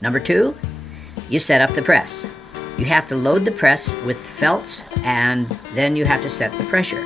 Number 2, you set up the press. You have to load the press with felts, and then you have to set the pressure.